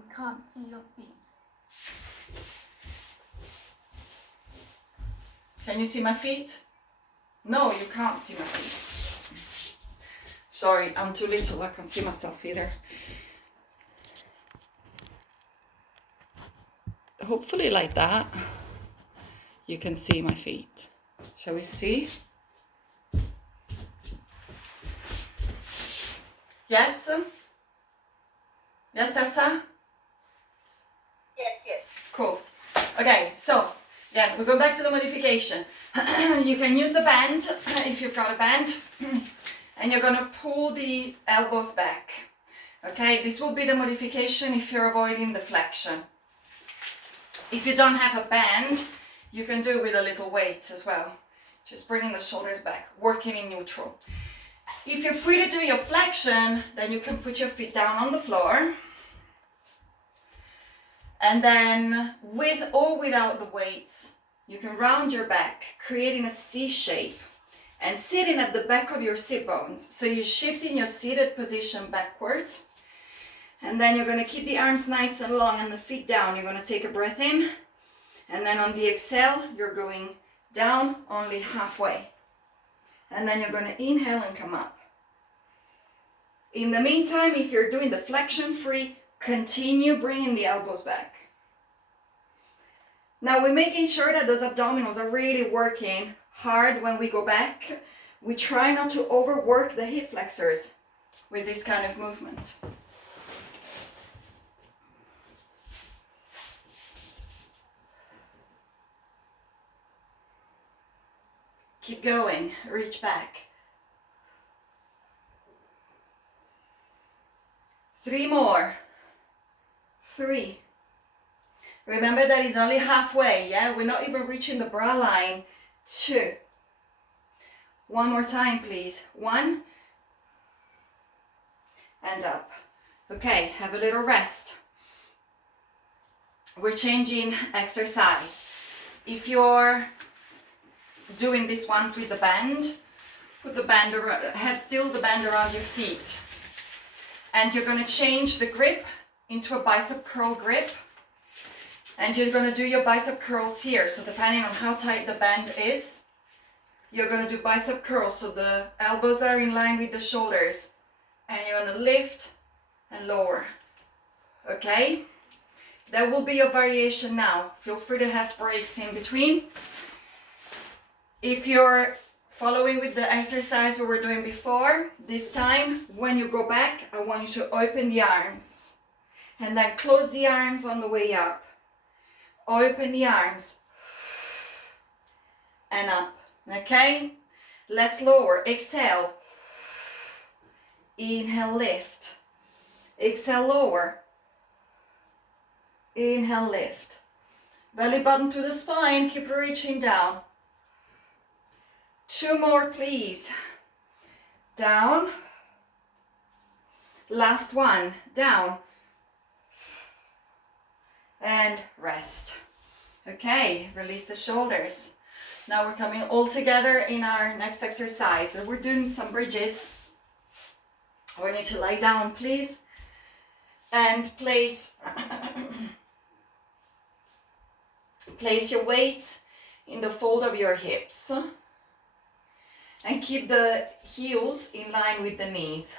We can't see your feet. Can you see my feet? No, you can't see my feet. Sorry, I'm too little, I can't see myself either. Hopefully like that, you can see my feet. Shall we see? Yes? Yes, Tessa? Yes, yes. Cool. Okay, so then we go back to the modification. You can use the band if you've got a band, and you're gonna pull the elbows back. Okay, this will be the modification if you're avoiding the flexion. If you don't have a band, you can do it with a little weight as well. Just bringing the shoulders back, working in neutral. If you're free to do your flexion, then you can put your feet down on the floor. And then with or without the weights, you can round your back, creating a C shape and sitting at the back of your sit bones. So you're shifting your seated position backwards. And then you're going to keep the arms nice and long and the feet down. You're going to take a breath in. And then on the exhale, you're going down only halfway. And then you're going to inhale and come up. In the meantime, if you're doing the flexion free, continue bringing the elbows back. Now we're making sure that those abdominals are really working hard when we go back. We try not to overwork the hip flexors with this kind of movement. Keep going, reach back. 3 more. 3. Remember that is only halfway, yeah? We're not even reaching the bra line. 2. One more time, please. 1. And up. Okay, have a little rest. We're changing exercise. If you're doing this once with the band, put the band around, have still the band around your feet. And you're going to change the grip into a bicep curl grip. And you're going to do your bicep curls here. So depending on how tight the band is, you're going to do bicep curls. So the elbows are in line with the shoulders. And you're going to lift and lower. Okay? There will be a variation now. Feel free to have breaks in between. If you're following with the exercise we were doing before, this time when you go back, I want you to open the arms. And then close the arms on the way up. Open the arms. And up. Okay? Let's lower. Exhale. Inhale, lift. Exhale, lower. Inhale, lift. Belly button to the spine. Keep reaching down. 2 more, please. Down. Last one. Down. And rest. Okay, release the shoulders. Now we're coming all together in our next exercise. So we're doing some bridges. We need to lie down, please. And place your weights in the fold of your hips. And keep the heels in line with the knees.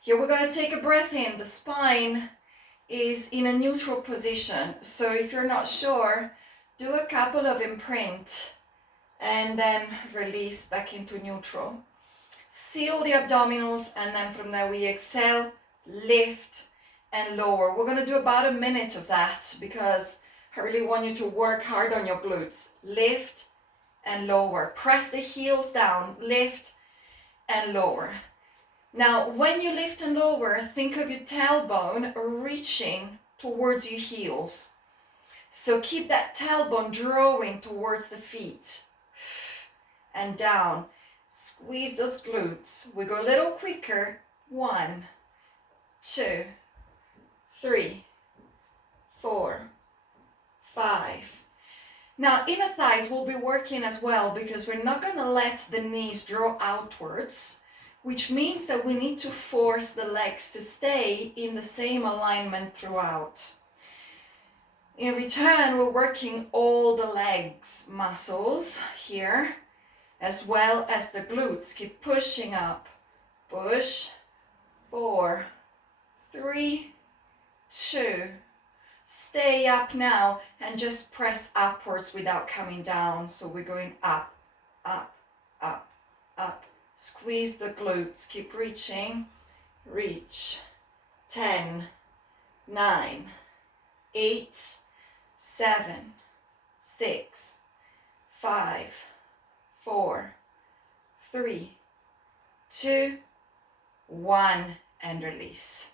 Here we're going to take a breath in. The spine is in a neutral position. So if you're not sure, do a couple of imprint and then release back into neutral. Seal the abdominals and then from there we exhale, lift and lower. We're going to do about a minute of that because I really want you to work hard on your glutes. Lift and lower. Press the heels down, lift and lower. Now, when you lift and lower, think of your tailbone reaching towards your heels. So keep that tailbone drawing towards the feet. And down. Squeeze those glutes. We go a little quicker. 1, 2, 3, 4, 5. Now, inner thighs will be working as well because we're not going to let the knees draw outwards. which means that we need to force the legs to stay in the same alignment throughout. In return, we're working all the legs muscles here, as well as the glutes. Keep pushing up. Push. 4, 3, 2. Stay up now and just press upwards without coming down. So we're going up, up, up, up. Squeeze the glutes. Keep reaching. Reach. 10, 9, 8, 7, 6, 5, 4, 3, 2, 1, and release.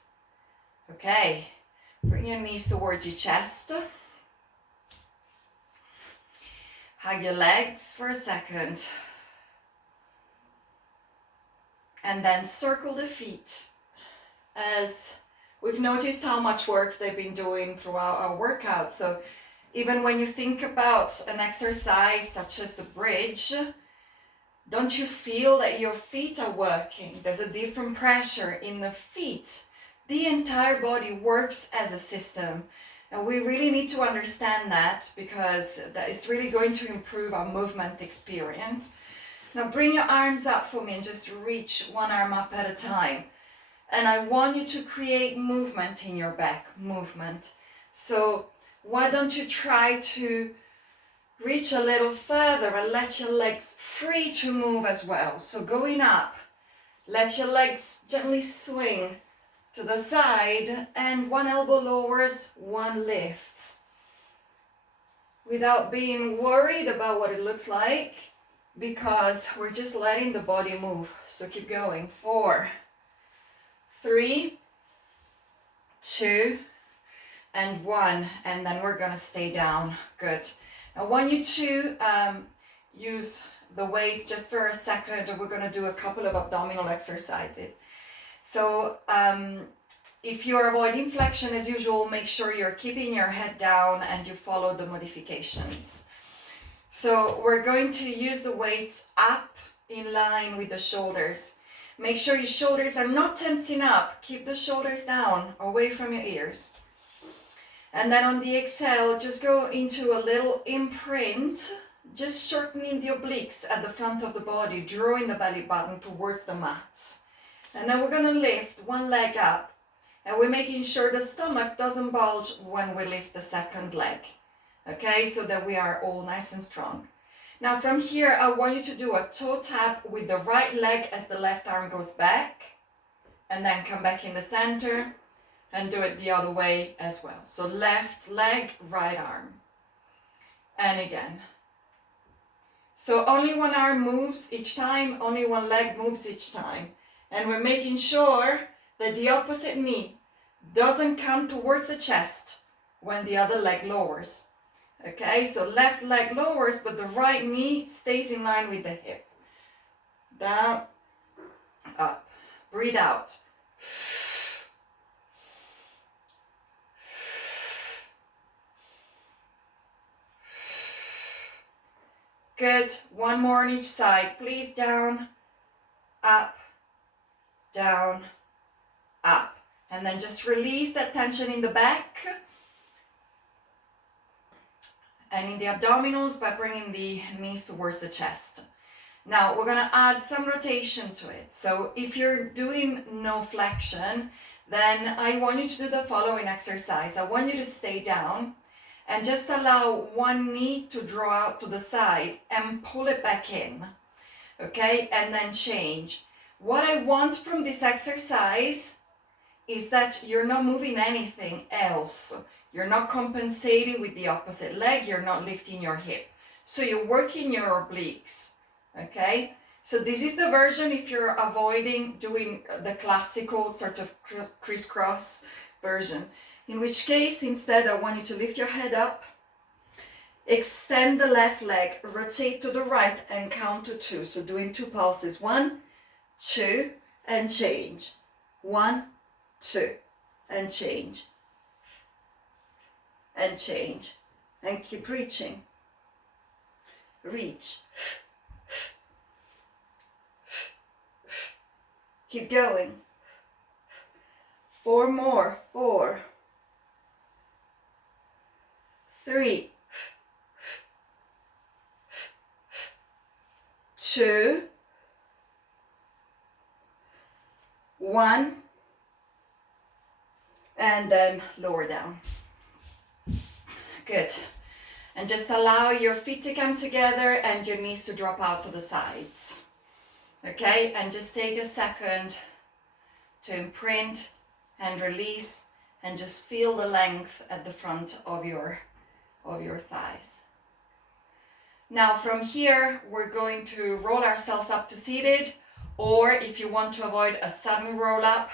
Okay, bring your knees towards your chest. Hug your legs for a second. And then circle the feet, as we've noticed how much work they've been doing throughout our workout. So even when you think about an exercise such as the bridge, don't you feel that your feet are working? There's a different pressure in the feet. The entire body works as a system. And we really need to understand that, because that is really going to improve our movement experience. Now bring your arms up for me and just reach one arm up at a time. And I want you to create movement in your back, movement. So why don't you try to reach a little further and let your legs free to move as well. So going up, let your legs gently swing to the side, and one elbow lowers, one lifts. Without being worried about what it looks like, because we're just letting the body move. So keep going. 4, 3, 2, and 1. And then we're gonna stay down. Good. I want you to use the weights just for a second. We're gonna do a couple of abdominal exercises. So if you're avoiding flexion as usual, make sure you're keeping your head down and you follow the modifications. So we're going to use the weights up in line with the shoulders. Make sure your shoulders are not tensing up. Keep the shoulders down, away from your ears. And then on the exhale, just go into a little imprint, just shortening the obliques at the front of the body, drawing the belly button towards the mat. And then we're going to lift one leg up, and we're making sure the stomach doesn't bulge when we lift the second leg. Okay, so that we are all nice and strong. Now from here, I want you to do a toe tap with the right leg as the left arm goes back, and then come back in the center and do it the other way as well. So left leg, right arm. And again. So only one arm moves each time, only one leg moves each time. And we're making sure that the opposite knee doesn't come towards the chest when the other leg lowers. Okay, so left leg lowers, but the right knee stays in line with the hip. Down, up. Breathe out. Good. One more on each side. Please, down, up, down, up. And then just release that tension in the back and in the abdominals by bringing the knees towards the chest. Now we're going to add some rotation to it. So if you're doing no flexion, then I want you to do the following exercise. I want you to stay down and just allow one knee to draw out to the side and pull it back in. Okay, and then change. What I want from this exercise is that you're not moving anything else. You're not compensating with the opposite leg. You're not lifting your hip. So you're working your obliques. Okay, so this is the version if you're avoiding doing the classical sort of crisscross version. In which case, instead, I want you to lift your head up, extend the left leg, rotate to the right and count to 2. So doing 2 pulses. 1, 2, and change. 1, 2, and change. And change. And keep reaching. Reach. Keep going. 4 more. 4, 3, 2, 1, and then lower down. Good. And just allow your feet to come together and your knees to drop out to the sides. Okay, and just take a second to imprint and release and just feel the length at the front of your thighs. Now from here, we're going to roll ourselves up to seated, or if you want to avoid a sudden roll up,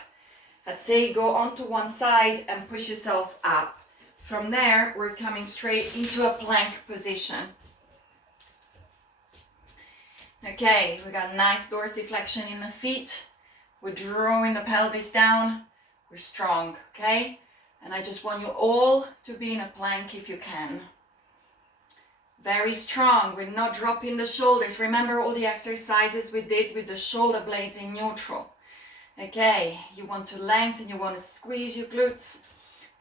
let's say go onto one side and push yourselves up. From there, we're coming straight into a plank position. Okay, we got nice dorsiflexion in the feet. We're drawing the pelvis down. We're strong, okay? And I just want you all to be in a plank if you can. Very strong. We're not dropping the shoulders. Remember all the exercises we did with the shoulder blades in neutral. Okay, you want to lengthen, you want to squeeze your glutes.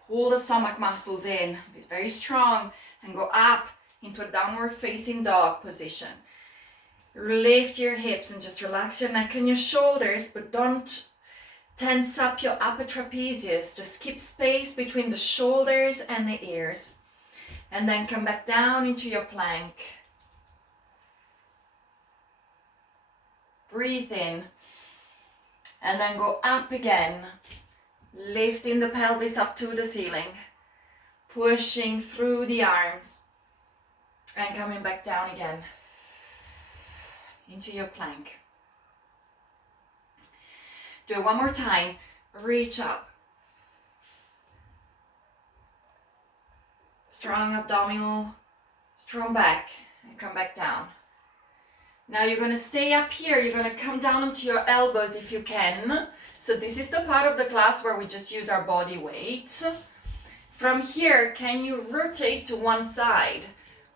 Pull the stomach muscles in. Be very strong and go up into a downward facing dog position. Lift your hips and just relax your neck and your shoulders, but don't tense up your upper trapezius. Just keep space between the shoulders and the ears. And then come back down into your plank. Breathe in. And then go up again. Lifting the pelvis up to the ceiling. Pushing through the arms. And coming back down again. Into your plank. Do it one more time. Reach up. Strong abdominal, strong back, and come back down. Now you're going to stay up here. You're going to come down onto your elbows if you can. So this is the part of the class where we just use our body weight. From here, can you rotate to one side,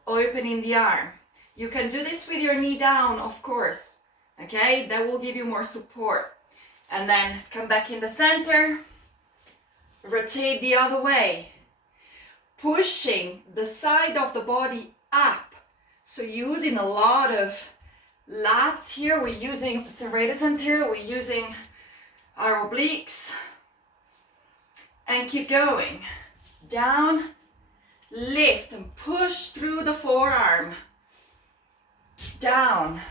opening the arm? You can do this with your knee down, of course. Okay, that will give you more support. And then come back in the center, rotate the other way. Pushing the side of the body up. So using a lot of lats here. We're using serratus anterior. We're using our obliques. And keep going. Down, lift and push through the forearm. Down.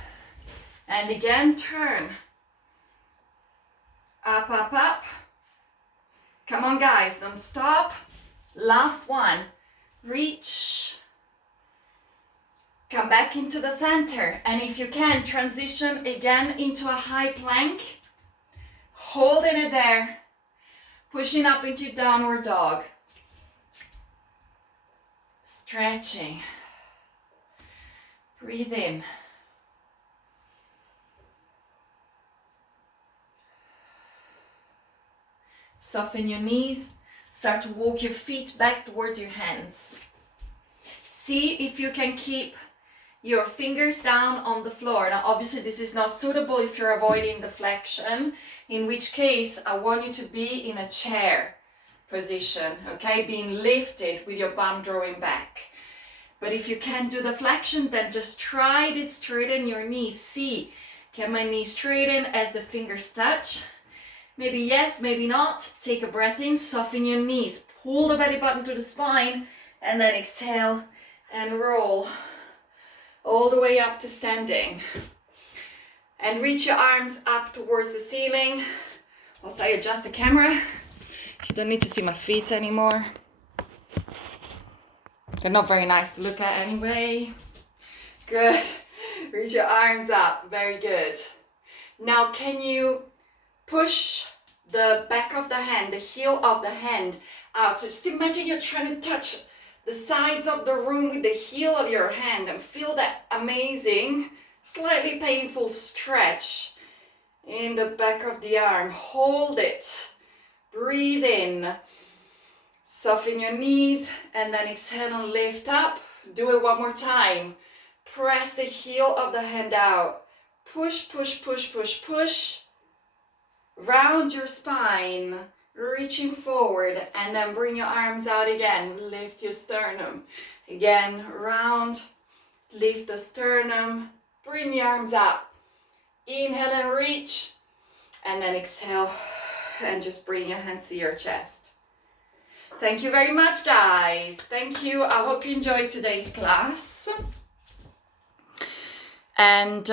And again, turn. Up, up, up. Come on, guys, don't stop. Last one, reach, come back into the center, and if you can, transition again into a high plank, holding it there, pushing up into downward dog, stretching, breathe in, soften your knees. Start to walk your feet back towards your hands. See if you can keep your fingers down on the floor. Now, obviously, this is not suitable if you're avoiding the flexion, in which case I want you to be in a chair position, okay? Being lifted with your bum drawing back. But if you can't do the flexion, then just try to straighten your knees. See, can my knees straighten as the fingers touch? Maybe yes, maybe not. Take a breath in, soften your knees, pull the belly button to the spine, and then exhale and roll all the way up to standing. And reach your arms up towards the ceiling. Whilst I adjust the camera, you don't need to see my feet anymore. They're not very nice to look at anyway. Good. Reach your arms up. Very good. Now, can you push the back of the hand, the heel of the hand out? So just imagine you're trying to touch the sides of the room with the heel of your hand and feel that amazing, slightly painful stretch in the back of the arm. Hold it. Breathe in. Soften your knees and then exhale and lift up. Do it one more time. Press the heel of the hand out. Push, push, push, push, push. Round your spine, reaching forward, and then bring your arms out again. Lift your sternum. Again, round, lift the sternum, bring the arms up. Inhale and reach, and then exhale and just bring your hands to your chest. Thank you very much, guys. Thank you. I hope you enjoyed today's class. And